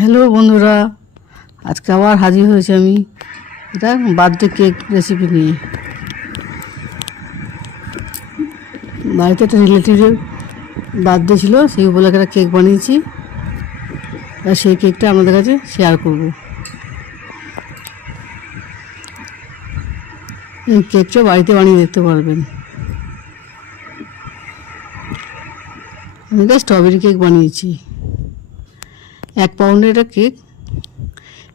Hello বন্ধুরা, আজকে আবার হাজির হয়েছি আমি এটা বার্থডে কেক রেসিপি নিয়ে। বাড়িতে একটা রিলেটিভের বার্থডে ছিল, সেই উপলক্ষে একটা কেক বানিয়েছি আর সেই কেকটা আপনাদের কাছে শেয়ার করব। এই কেকটা বাড়িতে বানিয়ে দেখতে পারবেন। আমি একটা স্ট্রবেরি কেক বানিয়েছি, 1 পাউন্ডের একটা কেক।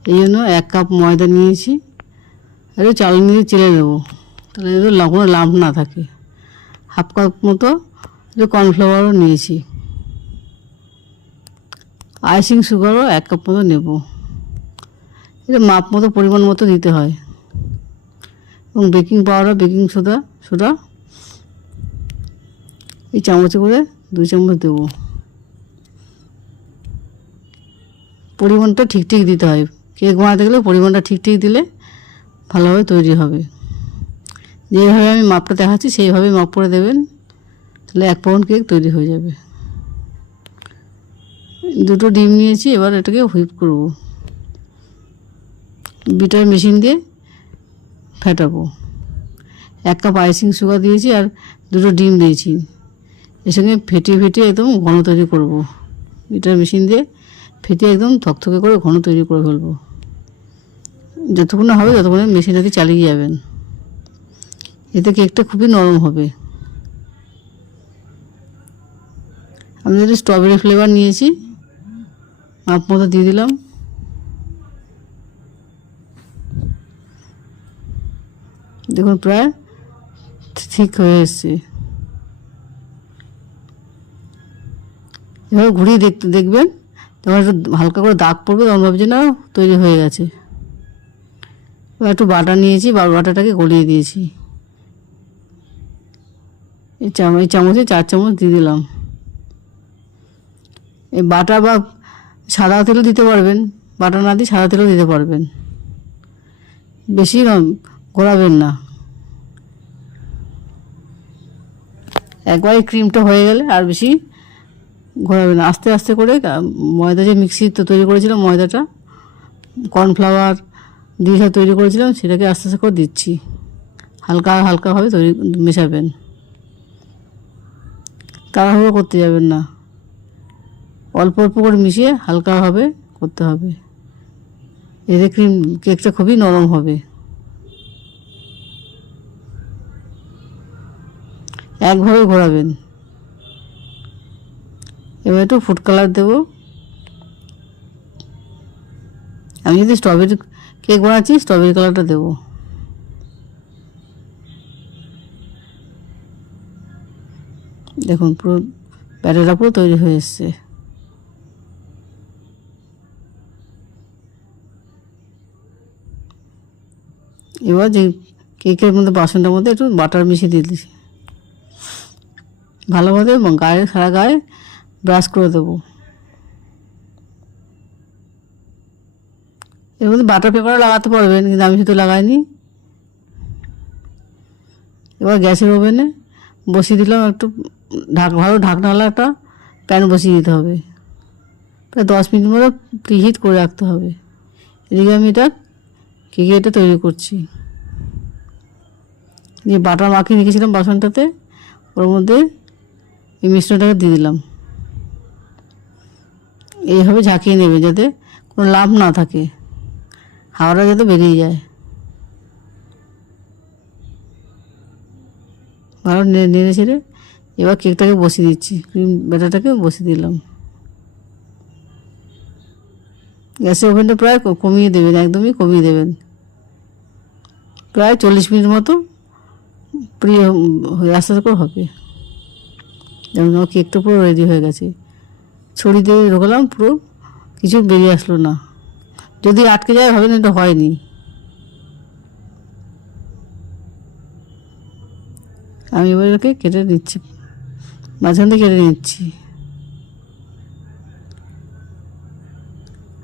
এই জন্য 1 কাপ ময়দা নিয়েছি আর চাল নিয়ে চেলে নেবো, তাহলে কোনো লাম্প না থাকে। 1/2 কাপ মতো কর্নফ্লাওয়ারও নিয়েছি। আইসিং সুগারও 1 কাপ মতো নেব। এটা মাপ মতো পরিমাণ মতো দিতে হয়। এবং বেকিং পাউডার, বেকিং সোডা এই চামচে করে 2 চামচ দেবো। পরিমাণটা ঠিক দিতে হয়। কেক বানাতে গেলে পরিমাণটা ঠিক দিলে ভালোভাবে তৈরি হবে। যেভাবে আমি মাপটা দেখাচ্ছি সেইভাবে মাপ করে দেবেন, তাহলে 1 পাউন্ড কেক তৈরি হয়ে যাবে। 2টো ডিম নিয়েছি, এবার এটাকে হুইপ করব। বিটার মেশিন দিয়ে ফেটাবো। 1 কাপ আইসিং সুগার দিয়েছি আর 2টো ডিম দিয়েছি। এর সঙ্গে ফেটিয়ে একদম ঘন তৈরি করব। বিটার মেশিন দিয়ে ফেটিয়ে একদম থকথকে করে ঘন তৈরি করে ফেলবো। যতক্ষণ না হবে ততক্ষণ মেশিনটা দিয়ে চালিয়ে যাবেন, এতে কেকটা খুবই নরম হবে। আমি যদি স্ট্রবেরি ফ্লেভার নিয়েছি, মাপ মতো দিয়ে দিলাম। দেখুন প্রায় ঠিক হয়ে এসছে। এবার ঘুরিয়ে দেখবেন, তখন একটু হালকা করে দাগ পড়বে, তখন ভাবছি না তৈরি হয়ে গেছে। এবার একটু বাটার নিয়েছি, বাটারটাকে গলিয়ে দিয়েছি। এই চামচে 4 চামচ দিয়ে দিলাম। এই বাটার বা সাদা তেলও দিতে পারবেন, বাটার না দিয়ে সাদা তেলও দিতে পারবেন। বেশি ঘোরাবেন না। একবারে ক্রিমটা হয়ে গেলে আর বেশি ঘোরাবেন না। আস্তে আস্তে করে ময়দা যে মিক্সি তৈরি করেছিলাম, ময়দাটা কর্নফ্লাওয়ার দিয়ে সব তৈরি করেছিলাম, সেটাকে আস্তে আস্তে করে দিচ্ছি। হালকাভাবে মেশাবেন, তাড়াহুড়ো করতে যাবেন না। অল্প অল্প করে মিশিয়ে হালকাভাবে করতে হবে। এতে কেকটা খুবই নরম হবে। একভাবে ঘোরাবেন। এবার একটু ফুড কালার দেবো। আমি যদি স্ট্রবেরি কেক বানাচ্ছি, স্ট্রবেরি কালারটা দেবো। দেখুন পুরো ব্যাটারটা পুরো তৈরি হয়ে এসছে। এবার যে কেকের মধ্যে বাসনটার মধ্যে একটু বাটার মিশিয়ে দিয়ে দিচ্ছি। ভালোভাবে সারা গায়ে ব্রাশ করে দেবো। এর মধ্যে বাটার পেপারও লাগাতে পারবেন, কিন্তু আমি শুধু লাগাইনি। এবার গ্যাসের ওভেনে বসিয়ে দিলাম একটু ভালো ঢাকনাওয়ালা একটা প্যান বসিয়ে দিতে হবে। প্রায় 10 মিনিট মতো প্রিহিট করে রাখতে হবে। এদিকে আমি এটা তৈরি করছি। যে বাটার মাখিয়ে রেখেছিলাম বাসনটাতে, ওর মধ্যে এই মিশ্রণটাকে দিয়ে দিলাম। এইভাবে ঝাঁকিয়ে নেবে যাতে কোনো লাম্প না থাকে, হাওয়াটা যাতে বেরিয়ে যায়। ভালো নেড়ে ছেড়ে এবার কেকটাকে বসিয়ে দিচ্ছি। ক্রিম ব্যাটারটাকে বসিয়ে দিলাম। গ্যাসের ওভেনটা প্রায় কমিয়ে দেবেন, একদমই কমিয়ে দেবেন। প্রায় 40 মিনিট মতো আস্তে আস্তে করে হবে। যেমন আমার কেকটা পুরো রেডি হয়ে গেছে। ছড়ি দিয়ে ঢোকালাম, পুরো কিছু বেরিয়ে আসলো না। যদি আটকে যায় হবে না, এটা হয়নি। আমি এবার এটাকে কেটে নিচ্ছি, মাঝখান থেকে কেটে নিচ্ছি।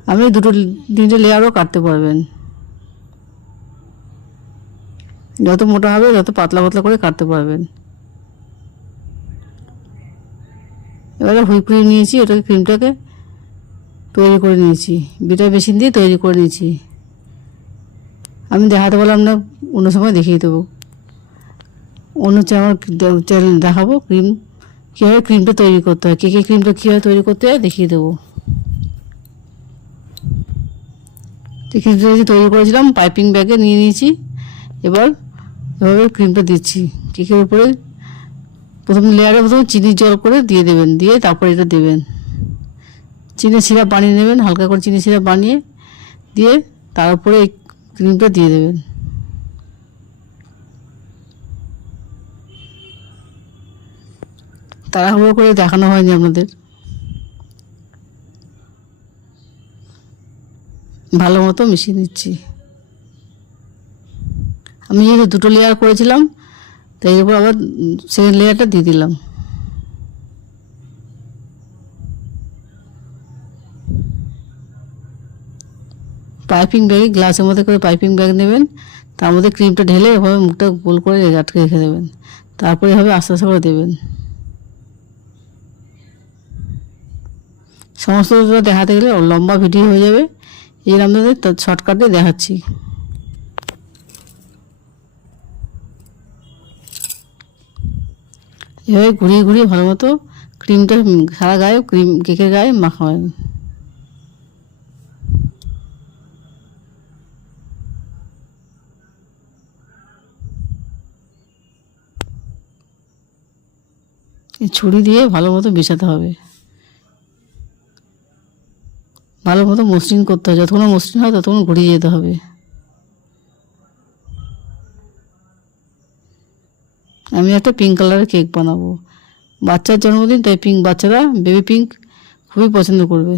আপনি 2-3টে লেয়ারও কাটতে পারবেন। যত মোটা হবে তত পাতলা করে কাটতে পারবেন। এবারে হুইপ ক্রিম নিয়েছি, ক্রিমটাকে তৈরি করে নিয়েছি, বিটার মেশিন দিয়ে তৈরি করে নিয়েছি। আমি দেখাতে বললাম না, অন্য সময় দেখিয়ে দেবো। অন্য আমার চ্যানেল দেখাবো ক্রিম কীভাবে ক্রিমটা তৈরি করতে হয়, কেকের ক্রিমটা কীভাবে তৈরি করতে হয় দেখিয়ে দেবো। ক্রিমটা তৈরি করেছিলাম পাইপিং ব্যাগে নিয়ে নিয়েছি। এবার এভাবে ক্রিমটা দিচ্ছি কেকের উপরে। প্রথম লেয়ারে চিনির জল করে দিয়ে দেবেন, দিয়ে তারপরে এটা দেবেন। চিনি সিরাপ বানিয়ে নেবেন, হালকা করে চিনি সিরাপ বানিয়ে দিয়ে তার উপরে এই ক্রিমটা দিয়ে দেবেন। তাড়াহুড়ো করে দেখানো হয়নি আপনাদের। ভালো মতো মিশিয়ে নিচ্ছি। আমি যেহেতু দুটো লেয়ার করেছিলাম, তাই এর উপর আবার সেকেন্ড লেয়ারটা দিয়ে দিলাম। পাইপিং ব্যাগে, গ্লাসের মধ্যে করে পাইপিং ব্যাগ নেবেন, তার মধ্যে ক্রিমটা ঢেলে এভাবে মুখটা গোল করে আটকে রেখে দেবেন। তারপরে এভাবে আস্তে আস্তে করে দেবেন। সমস্তটা দেখাতে গেলে লম্বা ভিডিও হয়ে যাবে, এই জন্য আপনাদের শর্টকাটে দেখাচ্ছি। এভাবে ঘুরিয়ে ঘুরিয়ে ভালো মতো ক্রিমটা সারা গায়ে, ক্রিম কেকের গায়ে মাখা হয়। এই ছুরি দিয়ে ভালো মতো মেশাতে হবে, ভালো মতো মসৃণ করতে হবে। যতক্ষণ মসৃণ হয় ততক্ষণ ঘুরিয়ে যেতে হবে। আমি একটা পিঙ্ক কালারের কেক বানাবো, বাচ্চার জন্মদিন, তাই পিঙ্ক, বাচ্চারা বেবি পিঙ্ক খুবই পছন্দ করবে।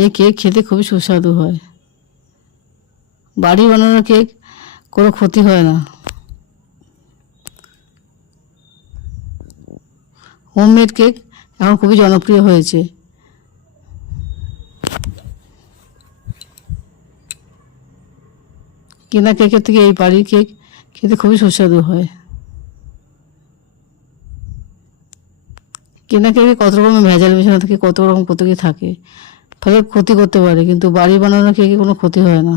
এই কেক খেতে খুবই সুস্বাদু হয়। বাড়ি বানানো কেক কোনো ক্ষতি হয় না। হোমমেড কেক এখন খুবই জনপ্রিয় হয়েছে। কেনা কেকের থেকে এই বাড়ির কেক খেতে খুবই সুস্বাদু হয়। কেনা কেকে কত রকমের ভেজাল মেশানো থাকে, কত রকম কত কি থাকে, ফলে ক্ষতি করতে পারে, কিন্তু বাড়ি বানানো কেকে কোনো ক্ষতি হয় না।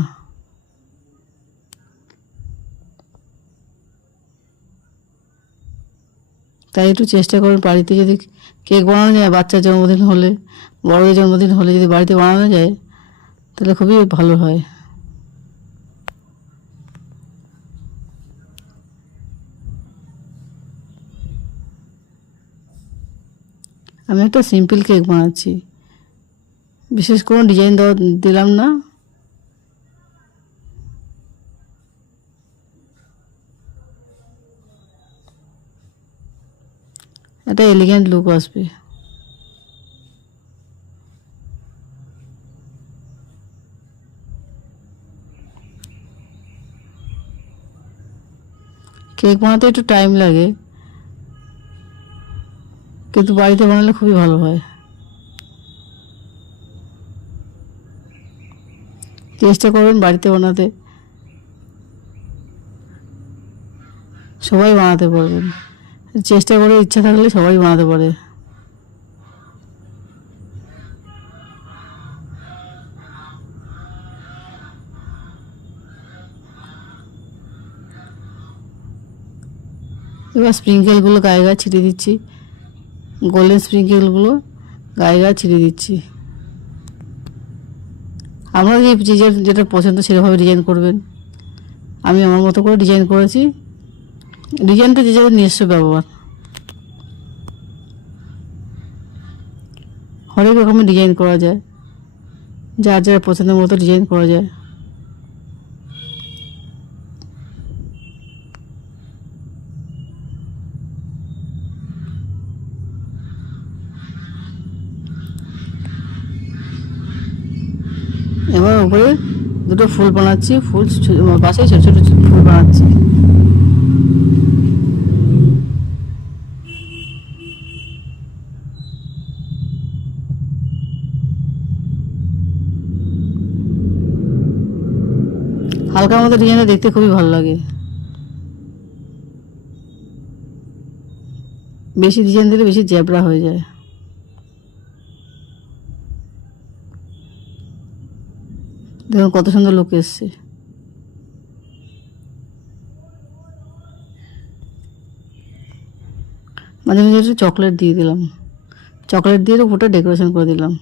তাই একটু চেষ্টা করুন, বাড়িতে যদি কেক বানানো যায়, বাচ্চার জন্মদিন হলে, বড়দের জন্মদিন হলে যদি বাড়িতে বানানো যায় তাহলে খুবই ভালো হয়। আমি একটা সিম্পল কেক বানাচ্ছি, বিশেষ কোনো ডিজাইন দিলাম না। একটা এলিগেন্ট লুক আসবে। কেক বানাতে একটু টাইম লাগে, কিন্তু বাড়িতে বানালে খুবই ভালো হয়। চেষ্টা করবেন বাড়িতে বানাতে, সবাই বানাতে পারবেন। চেষ্টা করে ইচ্ছা থাকলে সবাই বানাতে পারে। এবার স্প্রিঙ্কেলগুলো গায়ে গায়ে ছিটিয়ে দিচ্ছি, গোল্ডেন স্প্রিঙ্কেলগুলো গায়ে গায়ে ছিটিয়ে দিচ্ছি। আপনারা যে যেটা পছন্দ সেভাবে ডিজাইন করবেন। আমি আমার মতো করে ডিজাইন করেছি। ডিজাইনটা যে যাদের নিজস্ব ব্যবহার, হরেক রকমের ডিজাইন করা যায়, যার যার পছন্দের মতো ডিজাইন করা যায়। এবার উপরে দুটো ফুল বানাচ্ছি, ফুল পাশে ছোটো ছোটো ফুল বানাচ্ছি। হালকার মতো ডিজাইনটা দেখতে খুবই ভালো লাগে। বেশি ডিজাইন দিলে বেশি জ্যাবরা হয়ে যায়। দেখুন কত সুন্দর লোক এসছে। মাঝে মাঝে একটু চকলেট দিয়ে দিলাম, চকলেট দিয়ে ওটা ডেকোরেশন করে দিলাম।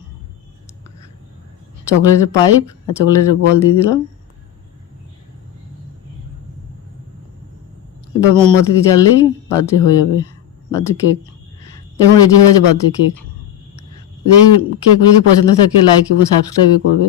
চকলেটের পাইপ আর চকলেটের বল দিয়ে দিলাম। এবার মোমবাতি দিয়ে জ্বাললেই বার্থডে হয়ে যাবে, বার্থডে কেক। দেখুন রেডি হয়ে গেছে বার্থডে কেক। এই কেক যদি পছন্দ থাকে লাইক এবং সাবস্ক্রাইব করবে।